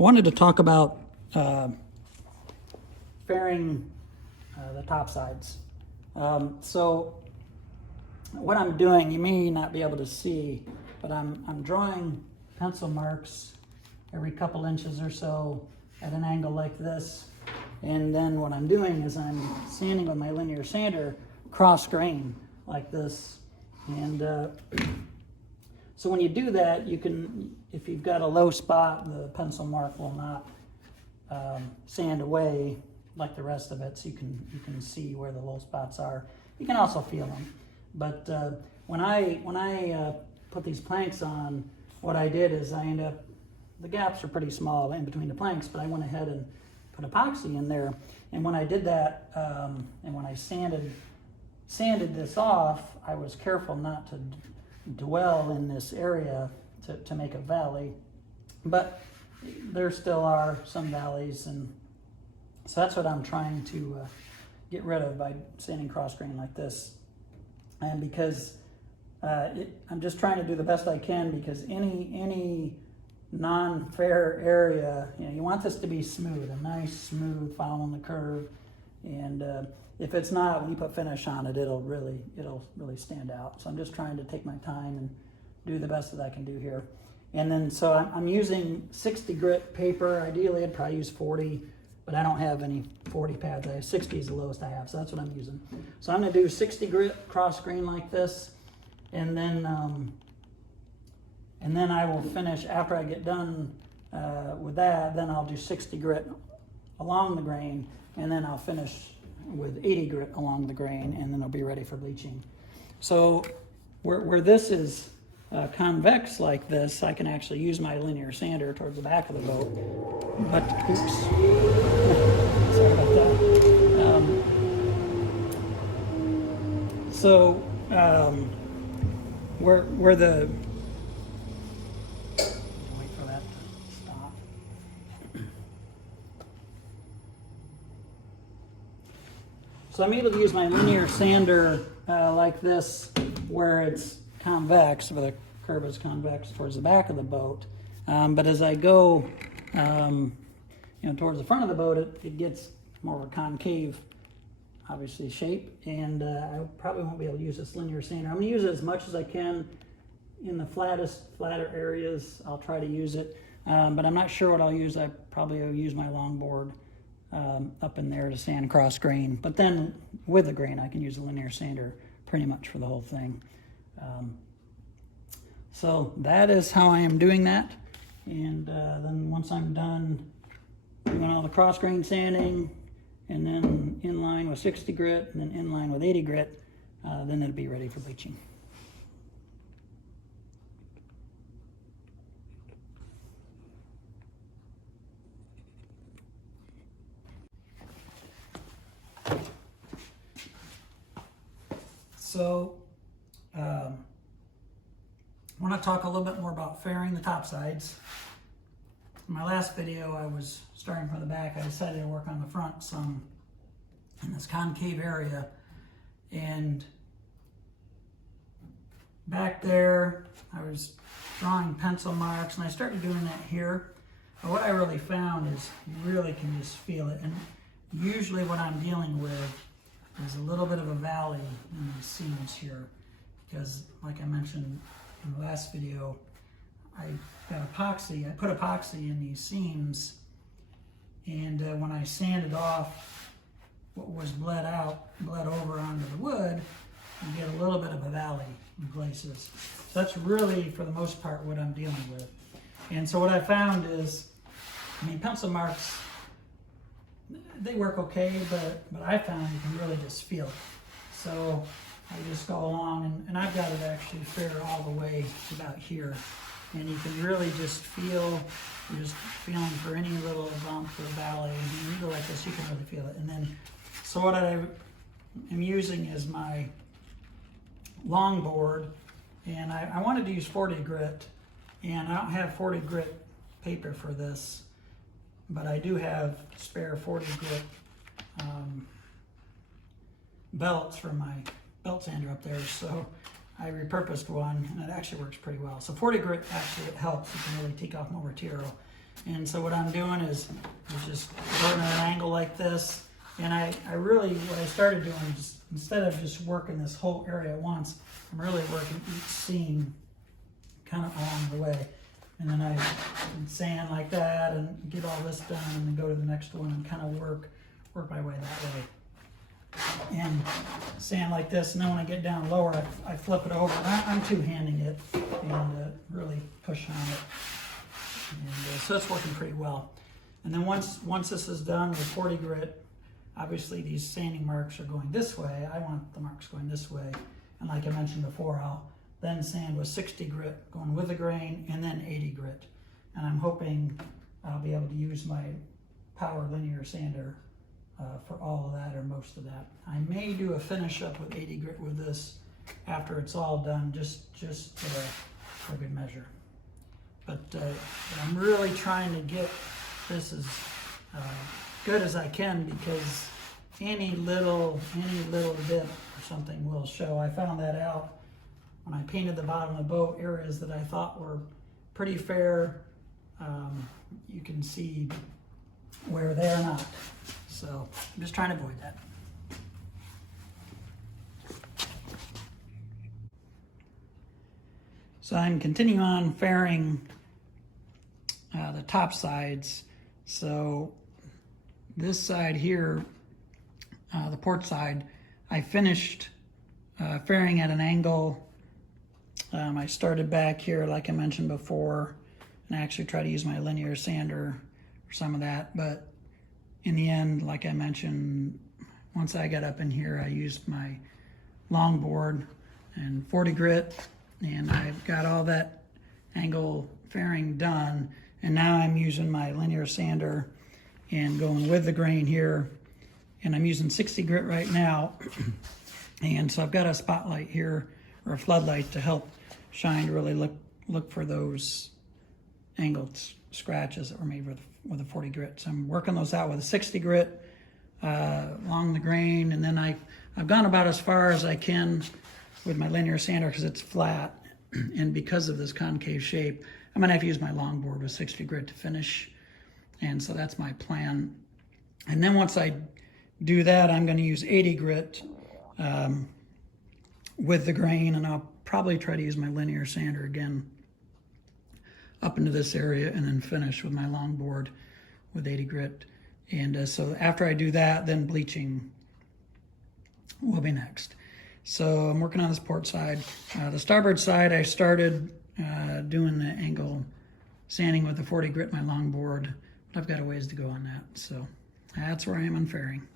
wanted to talk about fairing the top sides. So what I'm doing, you may not be able to see, but I'm drawing pencil marks every couple inches or so at an angle like this. And then what I'm doing is I'm sanding with my linear sander cross grain like this. And so when you do that, you can, if you've got a low spot, the pencil mark will not sand away like the rest of it, so you can see where the low spots are. You can also feel them. But when I put these planks on, what I did is the gaps are pretty small in between the planks, but I went ahead and put epoxy in there. And when I did that, and when I sanded this off, I was careful not to dwell in this area to make a valley, but there still are some valleys, and so that's what I'm trying to get rid of by sanding cross grain like this. And because I'm just trying to do the best I can, because any non-fair area, you want this to be smooth, a nice smooth following the curve. And if it's not, when you put finish on it, it'll really stand out. So I'm just trying to take my time and do the best that I can do here. And then so I'm using 60 grit paper. Ideally I'd probably use 40, but I don't have any 40 pads. 60 is the lowest I have, so that's what I'm using. So I'm gonna do 60 grit cross grain like this, and then I will finish after I get done with that. Then I'll do 60 grit along the grain, and then I'll finish with 80 grit along the grain, and then it'll be ready for bleaching. So where this is convex like this, I can actually use my linear sander towards the back of the boat. But oops, sorry about that. So where the wait for that to stop. So I'm able to use my linear sander like this, where it's convex, where the curve is convex towards the back of the boat. But as I go, towards the front of the boat, it gets more of a concave, obviously, shape. And I probably won't be able to use this linear sander. I'm going to use it as much as I can in the flatter areas. I'll try to use it, but I'm not sure what I'll use. I probably will use my longboard up in there to sand cross grain. But then with the grain, I can use a linear sander pretty much for the whole thing. So that is how I am doing that. And then once I'm done doing all the cross grain sanding, and then in line with 60 grit, and then in line with 80 grit, then it'll be ready for bleaching. So I want to talk a little bit more about fairing the top sides. In my last video, I was starting from the back. I decided to work on the front some in this concave area. And back there, I was drawing pencil marks, and I started doing that here. But what I really found is you really can just feel it. And usually what I'm dealing with is a little bit of a valley in these seams here, because like I mentioned in the last video, I put epoxy in these seams, and when I sanded off what was bled over onto the wood, you get a little bit of a valley in places. So that's really, for the most part, what I'm dealing with. And so what I found is, pencil marks, they work okay, but I found you can really just feel it. So I just go along, and I've got it actually fair all the way about here. And you can really just feel, you're just feeling for any little bump or valley. And when you go like this, you can really feel it. And then, so what I am using is my longboard, and I wanted to use 40 grit, and I don't have 40 grit paper for this, but I do have spare 40 grit belts for my belt sander up there, so I repurposed one, and it actually works pretty well. So 40 grit, actually, it helps. You can really take off more material. And so what I'm doing is just going at an angle like this. And I really, what I started doing is, instead of just working this whole area at once, I'm really working each seam kind of along the way. And then I sand like that and get all this done and then go to the next one and kind of work my way that way. And sand like this, and then when I get down lower, I flip it over. I'm two-handing it and really push on it. And so it's working pretty well. And then once this is done with 40 grit, obviously these sanding marks are going this way. I want the marks going this way. And like I mentioned before, I'll then sand with 60 grit going with the grain, and then 80 grit. And I'm hoping I'll be able to use my power linear sander for all of that or most of that. I may do a finish up with 80 grit with this after it's all done, just for good measure. But I'm really trying to get this as good as I can, because any little bit or something will show. I found that out when I painted the bottom of the boat. Areas that I thought were pretty fair, you can see where they're not. So I'm just trying to avoid that. So I'm continuing on fairing the top sides. So this side here, the port side, I finished fairing at an angle. I started back here like I mentioned before, and I actually tried to use my linear sander for some of that, but in the end, like I mentioned, once I got up in here, I used my longboard and 40 grit, and I've got all that angle fairing done. And now I'm using my linear sander and going with the grain here, and I'm using 60 grit right now. And so I've got a spotlight here, or a floodlight, to help shine, to really look for those angled scratches that were made with a 40 grit. So I'm working those out with a 60 grit along the grain, and then I've gone about as far as I can with my linear sander because it's flat, and because of this concave shape, I'm gonna have to use my longboard with 60 grit to finish. And so that's my plan. And then once I do that, I'm gonna use 80 grit with the grain, and I'll probably try to use my linear sander again up into this area, and then finish with my longboard with 80 grit. And so after I do that, then bleaching will be next. So I'm working on this port side. The starboard side, I started doing the angle sanding with the 40 grit, my longboard, but I've got a ways to go on that. So that's where I am on fairing.